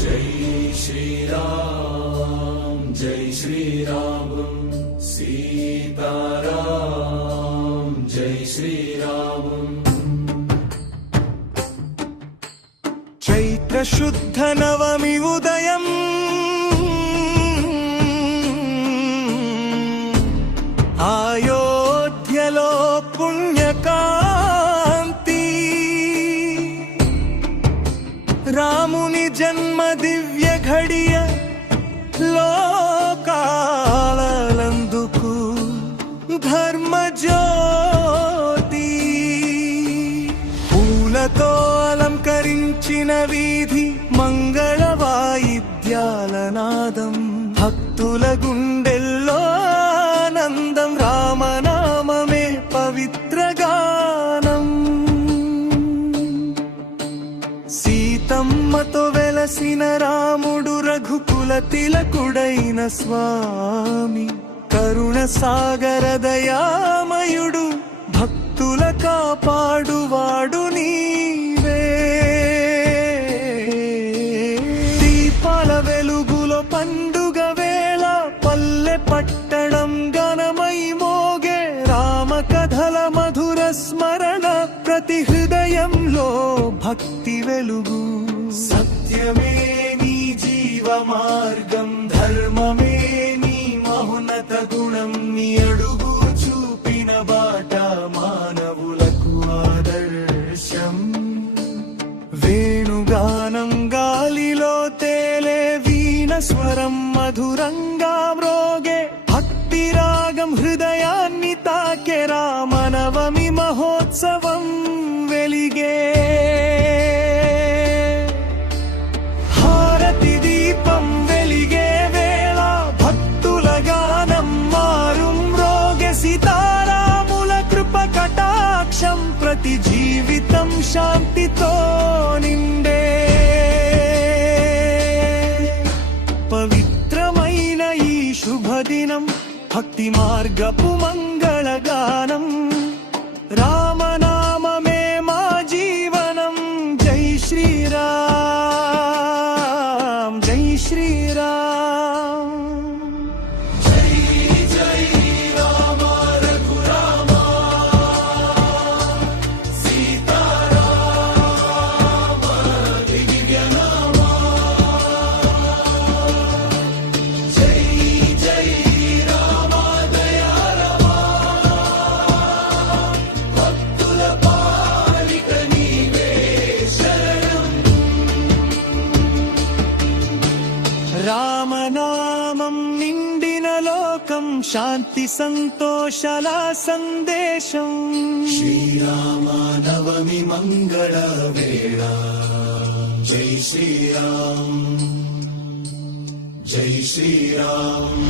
జై శ్రీరామ్ జై శ్రీరామ్ సీతారాం జై శ్రీరామ్. చైత్ర శుద్ధ నవమి ఉదయం అయోధ్యలో పుణ్యకాంతి రాముని జన్మ దివ్య ఘడియ లోకాలందుకు ధర్మ జ్యోతి పూలతో అలంకరించిన వీధి మంగళ వాయిద్యాల నాదం భక్తుల గుండెల్లో ఆనందం రామనామమే పవిత్ర గానం సీతమ్మతో వెలసిన రాముడు రఘుకుల తిలకుడైన స్వామి కరుణ సాగర దయామయుడు భక్తుల కాపాడువాడు నీవే దీపాల వెలుగులో పండుగ వేళ పల్లె పట్టణం ఘనమై మోగే రామ కథల మధుర స్మరణ ప్రతి హృదయంలో భక్తి వెలుగు సత్యమే నీ జీవ మార్గం ధర్మమే నీ మహోన్నత గుణం నీ అడుగు చూపిన బాట మానవులకు ఆదర్శం వేణుగానం గాలిలో తేలే వీణ స్వరం మధురంగా మ్రోగే భక్తి రాగం హృదయాన్ని తాకే రామనవమి మహోత్సవం వెలిగే హారతి దీపం వెలిగే వేళ భక్తుల గానం మారుం మ్రోగే సీతారాముల కృప కటాక్షం ప్రతి జీవితం శాంతితో నిండే పవిత్రమైన ఈ శుభదినం భక్తి మార్గపు మంగళగానం రామనామమే మా జీవనం జై శ్రీరామ్ జై శ్రీరామ్. జై జై రామ రఘురామ సీతారామ దివ్యనామ. జై జై రామ దయారమ భక్తుల పాలిక నీవే శరణం. రామనామం నిండిన లోకం శాంతి సంతోషాల సందేశం శ్రీరామ నవమి మంగళ వేళ జై శ్రీరామ్ జై శ్రీరామ్.